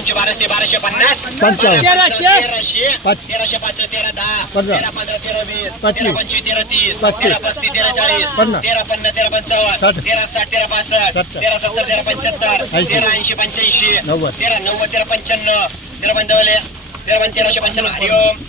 पंचवीस बाराशे बाराशे पन्नास. तेराशे तेराशे पाच- पाच तेरा दहा. तेरा पंधरा तेरा वीस. तेरा पंचवीस तेरा तीस. तेरा पस्तीस तेरा चाळीस पन्नास. तेरा पन्नास तेरा पंचावन्न साठ. तेरा साठ तेरा पासष्ट. तेरा सत्तर तेरा पंच्याहत्तर. तेरा ऐंशी पंच्याऐंशी. तेरा नव्वद तेरा पंच्याण्णव तेरा पंचावले तेरा तेराशे पंच्याण्णव हरिओम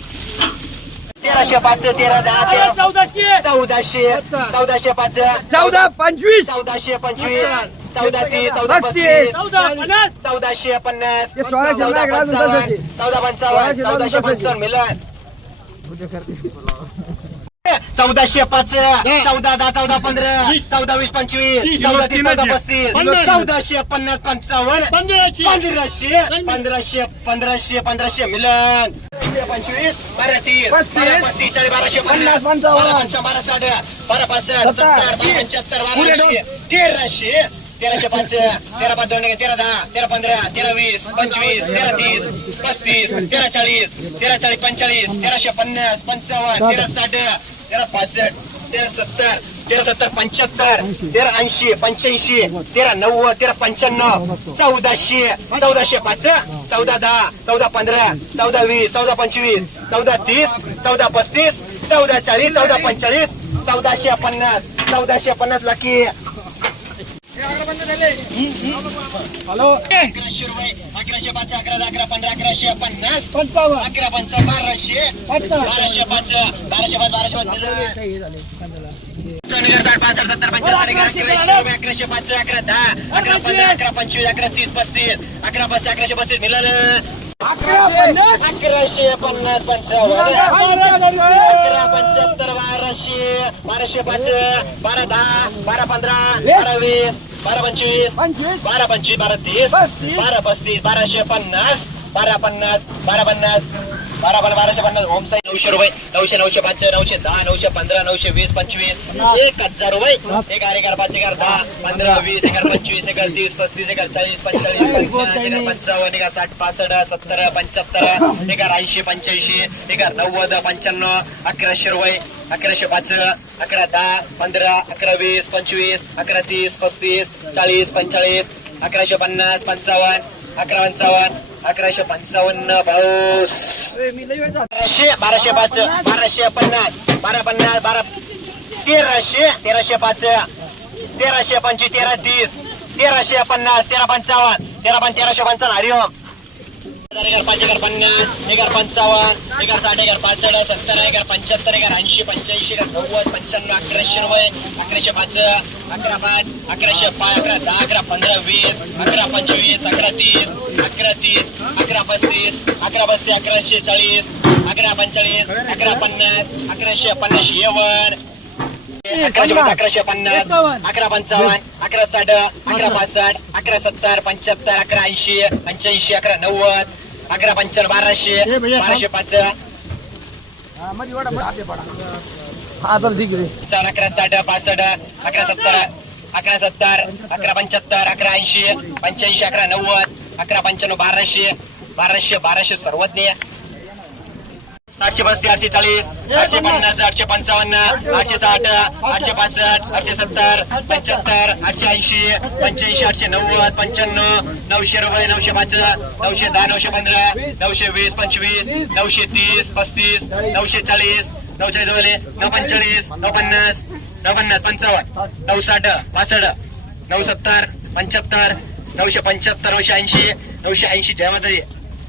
तेराशे पाच तेरा दहा तेरा चौदाशे चौदाशे चौदाशे पाच चौदा पंचवीस चौदाशे पंचवीस चौदा तीस चौदा पस्तीस पस्तीस चौदाशे पन्नास चौदा पंचावन्न. चौदा चौदाशे अजून तसंच पंचावन्न मिलन चौदाशे पाच चौदा दहा चौदा पंधरा चौदा वीस पंचवीस चौदा तीस चौदा पस्तीस पंधराशे. चौदाशे पन्नास पंचावन्न पंधराशे. पंधराशे पंधराशे. पंधराशे मिलन पंचवीस बारा तीस बारा पस्तीस चाळीस बाराशे पन्नास. पंचावन्न. बारा पंचा बारा साठ. बारा पासष्ट सत्तर. बारा पंच्याहत्तर बाराशे तेराशे. तेराशे पाच तेरा पाच दोन तेरा दहा तेरा पंधरा तेरा वीस पंचवीस तेरा तीस पस्तीस तेरा चाळीस तेरा चाळीस पंचाळीस तेराशे पन्नास पंचावन्न तेरा साठ तेरा पासष्ट तेरा सत्तर तेरा सत्तर पंच्याहत्तर तेरा ऐंशी पंच्याऐंशी तेरा नव्वद तेरा पंच्याण्णव चौदाशे चौदाशे पाच चौदा दहा चौदा पंधरा चौदा वीस चौदा पंचवीस चौदा तीस चौदा पस्तीस चौदा चाळीस चौदा पंचेचाळीस चौदाशे पन्नास चौदाशे पन्नास लाखी हॅलो. अकराशे रुपये अकराशे पाच अकरा अकरा पंधरा अकराशे पन्नास अकरा पंच बाराशे बाराशे पाच बाराशे पाच बाराशे पाच. सत्तर पंच्याहत्तर अकराशे पाच अकरा दहा अकरा पंधरा अकरा पंचवीस अकरा तीस पस्तीस अकरा पाच अकराशे पस्तीस मिळालं. अकराशे पन्नास पंचावन्न. बाराशे बाराशे पाच बारा दहा बारा पंधरा बारा वीस बारा पंचवीस बारा पंचवीस बारा तीस बारा पस्तीस बाराशे पन्नास बारा पन्नास बारा पन्नास बारा बारा बाराशे पन्नास होम साईड नऊशे रुपये नऊशे नऊशे पाच नऊशे दहा नऊशे पंधरा नऊशे वीस पंचवीस एक हजार रुपये एक एकार पाच एकार दहा पंधरा वीस एकार पंचवीस एकार तीस पस्तीस एकार चाळीस पंचेचाळीस पन्नास एकार पंचावन्न एकार साठ पासष्ट सत्तर पंच्याहत्तर एकार ऐंशी पंच्याऐंशी एकार नव्वद पंच्याण्णव अकराशे रुपये अकराशे पाच अकरा दहा पंधरा अकरा वीस पंचवीस अकरा तीस पस्तीस चाळीस पंचेचाळीस अकराशे पन्नास पंचावन्न अकरा पंचावन्न अकराशे पंचावन्न पाऊस. बाराशे बाराशे पाच बाराशे पन्नास बारा पन्नास बारा तेराशे तेराशे पाच तेराशे पंचवीस तेरा तीस तेराशे पन्नास तेरा पंचावन्न तेरा पण तेराशे पंचावन्न. हरिओम. एगार पाच एगार पन्नास एगार पंचावन्न एगार साठ एगार पासष्ट सत्तर एगार पंच्याहत्तर एगार ऐंशी पंच्याऐंशी एगार नव्वद पंच्याण्णव अकराशे नव्वद अकराशे पाच अकरा पाच अकराशे पाच अकरा दहा अकरा पंधरा वीस अकरा पंचवीस अकरा तीस अकरा तीस अकरा पस्तीस अकरा पस्तीस अकराशे चाळीस अकरा पंचेचाळीस अकरा पन्नास अकराशे पन्नास येवन अकराशे अकराशे पन्नास अकरा पंचावन्न अकरा साठ अकरा पासष्ट अकरा सत्तर पंच्याहत्तर अकरा ऐंशी पंच्याऐंशी अकरा नव्वद अकरा पंच्याण्णव बाराशे बाराशे पाच हा तर ठीक आहे. चार अकरा साठ पासष्ट अकरा सत्तर अकरा सत्तर अकरा पंच्याहत्तर अकरा ऐंशी पंच्याऐंशी अकरा नव्वद अकरा पंच्याण्णव बाराशे बाराशे बाराशे सर्वज्ञ. आठशे पस्तीस आठशे चाळीस आठशे पन्नास आठशे पंचावन्न आठशे साठ आठशे पासष्ट आठशे सत्तर पंच्याहत्तर आठशे ऐंशी पंच्याऐंशी आठशे नव्वद पंच्याण्णव नऊशे रुपये नऊशे पाच नऊशे दहा नऊशे पंधरा नऊशे वीस पंचवीस नऊशे तीस पस्तीस नऊशे चाळीस नऊशे दोले नऊ पंचेचाळीस नऊ पन्नास नऊ पन्नास पंचावन्न नऊ साठ पासष्ट नऊ सत्तर पंच्याहत्तर नऊशे पंच्याहत्तर नऊशे ऐंशी नऊशे ऐंशी जय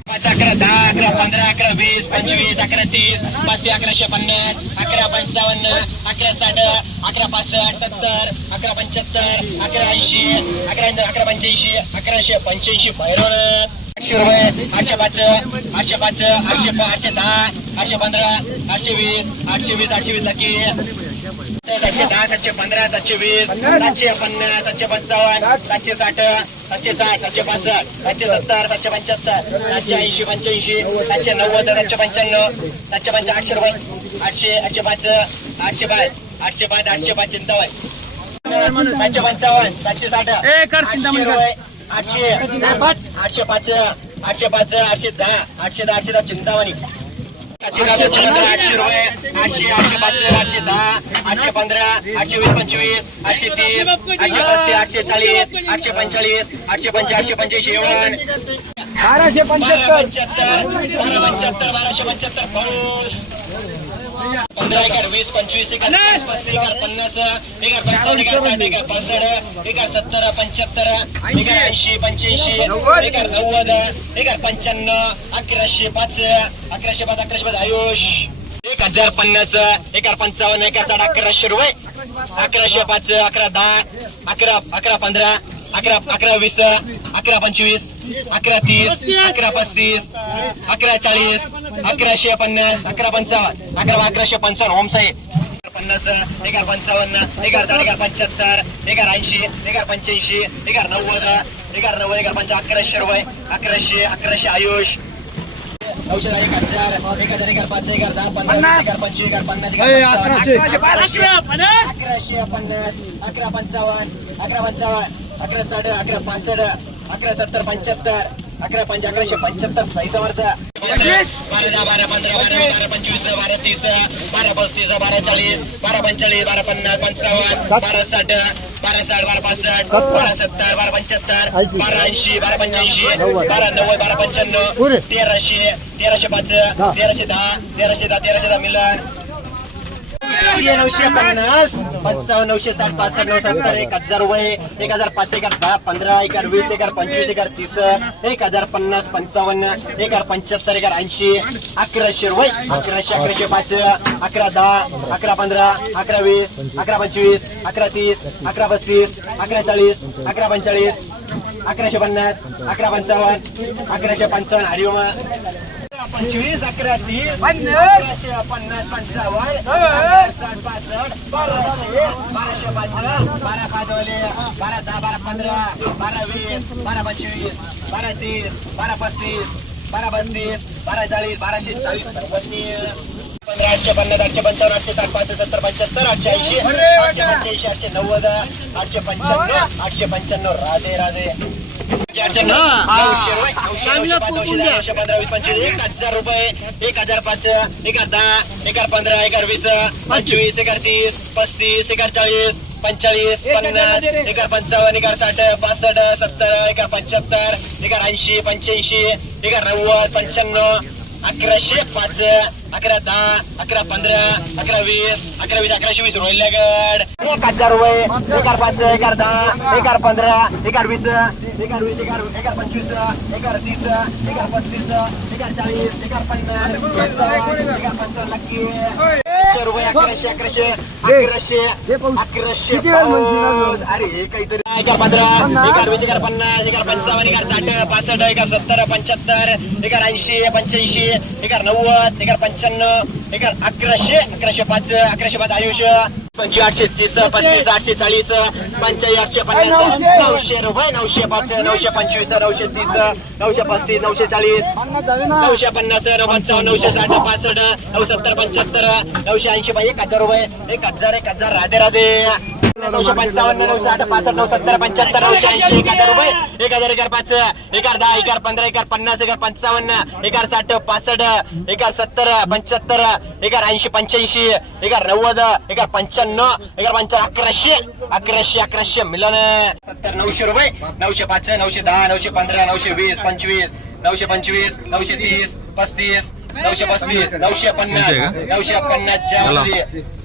पाच अकरा दहा अकरा पंधरा अकरा वीस पंचवीस अकरा तीस पाचशे अकराशे पन्नास अकरा पंचावन्न अकरा साठ अकरा पासष्ट सत्तर अकरा पंच्याहत्तर अकरा ऐंशी अकरा अकरा पंच्याऐंशी अकराशे पंच्याऐंशी भैरवनाथ आठशे रुपये आठशे पाच आठशे पाच आठशे आठशे दहा आठशे पंधरा आठशे वीस आठशे वीस आठशे वीस लाखी सातशे दहा सातशे पंधरा सातशे वीस सातशे पन्नास सातशे पंचावन्न सातशे साठ सातशे साठ सातशे पासष्ट सातशे सत्तर सातशे पंच्याहत्तर सातशे ऐंशी पंच्याऐंशी सातशे नव्वद सातशे पंच्याण्णव सातशे पंचा आठशे रुपये आठशे आठशे पाच आठशे पाच आठशे पाच आठशे पाच चिंतावण सातशे पंचावन्न सातशे साठ आठशे. रुपये आठशे आठशे पाच आठशे पाच आठशे दहा आठशे दहा आठशे दहा चिंतामणी सातशे दहा सातशे पंधरा आठशे रुपये आठशे आठशे पाच आठशे दहा आठशे पंधरा आठशे वीस पंचवीस आठशे तीस आठशे पस्तीस आठशे चाळीस आठशे पंचेचाळीस आठशे पंचे आठशे पंच्याऐंशी एवढं बाराशे बारा पंच्याहत्तर पंच्याहत्तर पंच्याहत्तर बाराशे पंच्याहत्तर पाऊस पंधरा एकर वीस पंचवीस एकर तीस पस्तीस एकर पन्नास एकर पंचावन्न एकर साठ एकर पासष्ट एकर सत्तर पंच्याहत्तर एकर ऐंशी पंच्याऐंशी एकर नव्वद एकर पंच्याण्णव अकराशे पाच अकराशे पाच अकराशे पाच आयुष! एक हजार पन्नास एकर पंचावन्न एकर साठ अकराशे रुपये! अकराशे पाच अकरा दहा अकरा अकरा पंधरा अकरा अकरा वीस अकरा पंचवीस अकरा तीस अकरा पस्तीस अकरा चाळीस अकराशे पन्नास अकरा पंचावन्न अकरा अकराशे पंचावन्न. ओम साहेब पन्नास एगार पंचावन्न एगार एगार पंच्याहत्तर एगार ऐंशी एगार पंच्याऐंशी एगार नव्वद एगार नव्वद एगार पंचा अकराशे रुपये अकराशे अकराशे आयुष. नऊशे दहा, एक हजार एक हजार एगार पाच एगार दहा पन्नास एगार पंचवीस पन्नास अकराशे. पन्नास अकरा पंचावन्न अकरा पंचावन्न अकरा साठ अकरा पासष्ट अकरा सत्तर पंच्याहत्तर. अकरा पंच अकराशे पंच्याहत्तर सही समर्थ बारा दहा बारा पंधरा बारा बारा पंचवीस बारा तीस बारा पस्तीस बारा चाळीस बारा पंचेचाळीस बारा पन्नास पंचावन्न बारा साठ बारा साठ बारा पासष्ट बारा सत्तर बारा पंच्याहत्तर बारा ऐंशी बारा पंच्याऐंशी बारा नव्वद बारा पंच्याण्णव तेराशे तेराशे पाच तेराशे दहा तेराशे दहा तेराशे दहा मिलन. नऊशे पन्नास पंचावन्न नऊशे साठ पासष्ट नऊ सत्तर एक हजार रुपये एक हजार पाच एक हजार दहा पंधरा एक हजार वीस एक हजार पंचवीस एक हजार तीस एक हजार पन्नास पंचावन्न एक हजार पंच्याहत्तर एक हजार ऐंशी अकराशे रुपये अकराशे अकराशे पाच अकरा दहा अकरा पंधरा अकरा वीस अकरा पंचवीस अकरा तीस अकरा पस्तीस अकरा चाळीस अकरा पंचेचाळीस अकराशे पन्नास अकरा पंचावन्न अकराशे पंचावन्न. हरिओम. पंचवीस अकरा तीस. अकराशे पन्नास पंचावन्न. साठ पासष्ट. बाराशे बाराशे पाच बारा पाचवले बारा दहा बारा पंधरा. बारा वीस. बारा पंचवीस. बारा तीस. बारा पस्तीस. बारा पस्तीस बारा चाळीस. बाराशे चाळीस पंधरा आठशे पन्नास आठशे पंचावन्न आठशे साठ पाच सत्तर पंच्याहत्तर आठशे ऐंशी आठशे पंच्याऐंशी आठशे नव्वद आठशे पंच्याण्णव आठशे पंच्याण्णव. राधे राधे. एक हजार रुपये एक हजार पाच एक हजार दहा एक हजार पंधरा एक हजार वीस पंचवीस एक हजार तीस पस्तीस एक हजार चाळीस पंचाळीस पन्नास एक हजार पंचावन्न एक हजार साठ पासष्ट सत्तर एक हजार पंच्याहत्तर एक हजार ऐंशी पंच्याऐंशी एक हजार नव्वद पंच्याण्णव अकराशे पाच अकरा दहा अकरा पंधरा अकरा वीस अकरा वीस अकराशे वीस रोहिल्या गड एक हजार रुपये एक हजार पाच एक हजार दहा एक हजार पंधरा एक हजार वीस एक हजार वीस एक हजार एक हजार पंचवीस एक हजार तीस एक हजार पस्तीस एक चाळीस एक हजार पन्नास एक हजार पंचावन्न नक्की अकराशे अकराशे अकराशे अकराशे. अरे हे काहीतरी एक पंधरा एक वीस एक पन्नास एक पंचावन्न एक साठ पासष्ट एक सत्तर पंच्याहत्तर एक ऐंशी पंच्याऐंशी एक नव्वद एक हजार पंच्याण्णव एक हजार अकराशे अकराशे पाच अकराशे पाच आयुष्य. पंचवीस आठशे तीस पस्तीस आठशे चाळीस पंचाळीस आठशे पन्नास नऊशे. रुपये नऊशे पाच नऊशे पंचवीस नऊशे तीस नऊशे पस्तीस नऊशे चाळीस नऊशे पन्नास पंचावन्न नऊशे साठ पासष्ट नऊ सत्तर पंच्याहत्तर नऊशे ऐंशी एक हजार रुपये एक हजार एक हजार राधे राधे. नऊशे पंचावन्न नऊशे साठ पासष्ट नऊ सत्तर पंच्याहत्तर नऊशे ऐंशी एक हजार रुपये एक हजार एकर पाच एकर दहा एकर पंधरा एकर पन्नास एक पंचावन्न एक हजार साठ पासष्ट एक सत्तर पंच्याहत्तर एक ऐंशी पंच्याऐंशी एक नव्वद एक पंच्याण्णव एक हजार पंच्याण्णव अकराशे अकराशे अकराशे मिलन सत्तर नऊशे रुपये नऊशे पाच नऊशे दहा नऊशे पंधरा नऊशे वीस पंचवीस नऊशे पंचवीस नऊशे तीस पस्तीस नऊशे पस्तीस नऊशे पन्नास नऊशे पन्नासच्या मध्ये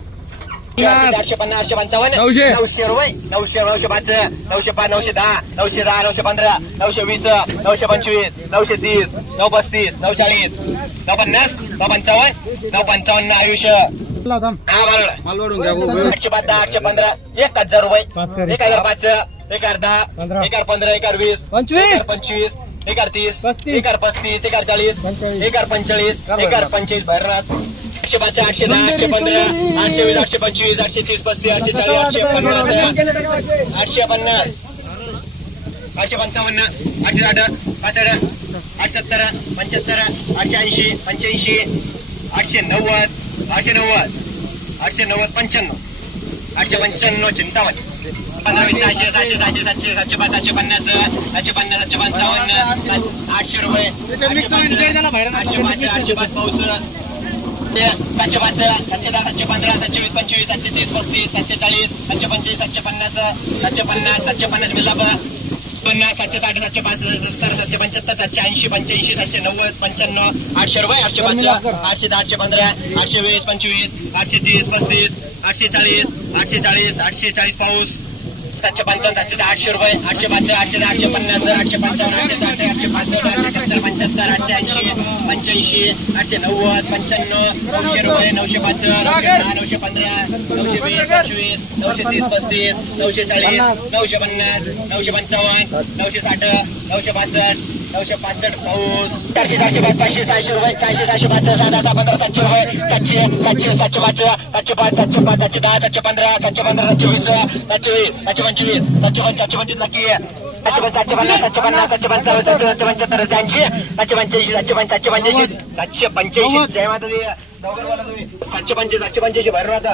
चारशे पन्नास आठशे पंचावन्न नऊशे. नऊशे रुपये नऊशे नऊशे पाच नऊशे पाच नऊशे दहा नऊशे दहा नऊशे पंधरा नऊशे वीस नऊशे पंचवीस नऊशे तीस नऊ पस्तीस नऊ चाळीस नऊ पन्नास नऊ पंचावन्न नऊ पंचावन्न आयुष्य हा बरोबर आठशे पाच दहा आठशे पंधरा एक हजार रुपये एक हजार पाच एक हजार दहा एक हजार पंधरा एक हजार वीस पंचवीस. पंचवीस एक हजार तीस पस्तीस. एक हजार पस्तीस एक हजार चाळीस एक हजार पंचेचाळीस एक हजार पंचवीस भरनाथ आठशे पाच आठशे दहा आठशे पंधरा आठशे वीस आठशे पंचवीस आठशे तीस पस्तीस आठशे चाळीस आठशे पन्नास आठशे पन्नास आठशे पंचावन्न आठशे साठ पासष्ट आठशे सत्तर पंच्याहत्तर आठशे ऐंशी पंच्याऐंशी आठशे नव्वद आठशे नव्वद आठशे नव्वद पंच्याण्णव आठशे पंच्याण्णव चिंतामणी. पंधरा वीस सहाशे सहाशे सहाशे सातशे सातशे पाच सातशे पन्नास सातशे पन्नास सातशे पंचावन्न आठशे रुपये आठशे पाच आठशे पाच आठशे पाच पाऊस ते सातशे पाच सातशे दहा सातशे पंधरा सातशे वीस पंचवीस सातशे तीस पस्तीस सातशे चाळीस सातशे पंचवीस सातशे पन्नास सातशे पन्नास सातशे पन्नास मिळाला पन्नास सातशे साठ सातशे पाच सत्तर सातशे पंच्याहत्तर सातशे ऐंशी पंच्याऐंशी सातशे नव्वद पंच्याण्णव आठशे रुपये आठशे पाच आठशे दहा आठशे पंधरा आठशे वीस पंचवीस आठशे तीस पस्तीस आठशे चाळीस आठशे चाळीस आठशे चाळीस पाऊस सातशे पंचावन्न सातशे दहा आठशे रुपये आठशे पाच आठशे आठशे पन्नास आठशे पंचावन्न आठशे साठ आठशे पासष्ट आठशे सत्तर पंच्याहत्तर आठशे ऐंशी पंच्याऐंशी आठशे नव्वद पंच्याण्णव नऊशे रुपये नऊशे पाच नऊशे दहा नऊशे पंधरा नऊशे वीस पंचवीस नऊशे तीस पस्तीस नऊशे चाळीस नऊशे पन्नास नऊशे पंचावन्न नऊशे साठ नऊशे पासष्ट नऊशे पासष्ट पाऊस. चारशे चारशे पाच पाचशे सहाशे रुपये सहाशे सहाशे पाच सहा पंधरा सातशे रुपये सातशे सातशे सातशे पाच सातशे पाच सातशे पाच सातशे दहा सातशे पंधरा सातशे पंधरा सातशे वीस सातशे वीस सातशे पंचवीस सातशे पंच सातशे पंचवीस नक्की सातशे पंच सातशे पन्नास सातशे पन्नास सातशे पंचावन्न सातशे सातशे पंच्याहत्तर ऐंशी सातशे पंच्याऐंशी सातशे पंच सातशे पंच्याऐंशी सातशे पंच्याऐंशी जय माता सातशे पंचे सातशे पंच्याऐंशी भरून आता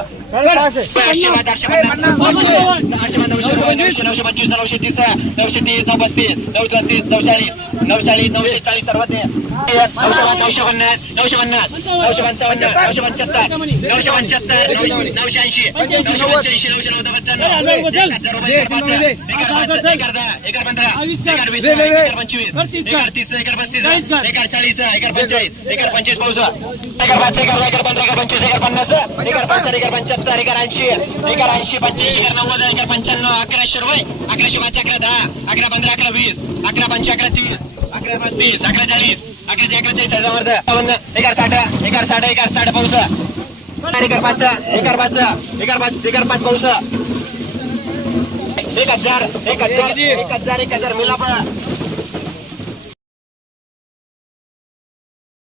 आठशे आठशे आठशे नऊशे नऊशे नऊशे पंचवीस नऊशे तीस नऊशे तीस नऊ पस्तीस नऊ पस्तीस नऊ चाळीस नऊ चाळीस नऊशे चाळीस सर्वात ते. नऊशे नऊशे पन्नास. नऊशे पन्नास नऊशे पंचावन्न नऊशे पंच्याहत्तर नऊशे पंच्याहत्तर नऊ- नऊशे ऐंशी नऊशे पंच्याऐंशी नऊशे नव्वद पंच्याण्णव एक हजार रुपये पाच एकर पाच एकर दहा एकर पंधरा एकर वीस एकर पंचवीस एकर तीस एकर पस्तीस एकर चाळीस एकर पंचेचाळीस एकर पंचवीस पाऊस एकर पाच एकर एकर पंधरा एकर पंचवीस एकर पन्नास एकर पंचाहत्तर एकर पंच्याहत्तर एकर ऐंशी एकर ऐंशी पंच्याऐंशी एकर नव्वद एकर पंच्याण्णव अकराशे रुपये अकराशे पाच अकरा दहा अकरा पंधरा अकरा वीस अकरा पंचे अकरा तीस अकरा पस्तीस अकरा चाळीस अकराशे अकरा चाळीस हजार एकर साठ एकर साठ एकर साठ पाऊस. एकर पाच एकर पाच एकर पाच एकर पाच पाऊस. एक हजार एक हजार एक हजार एक हजार मिला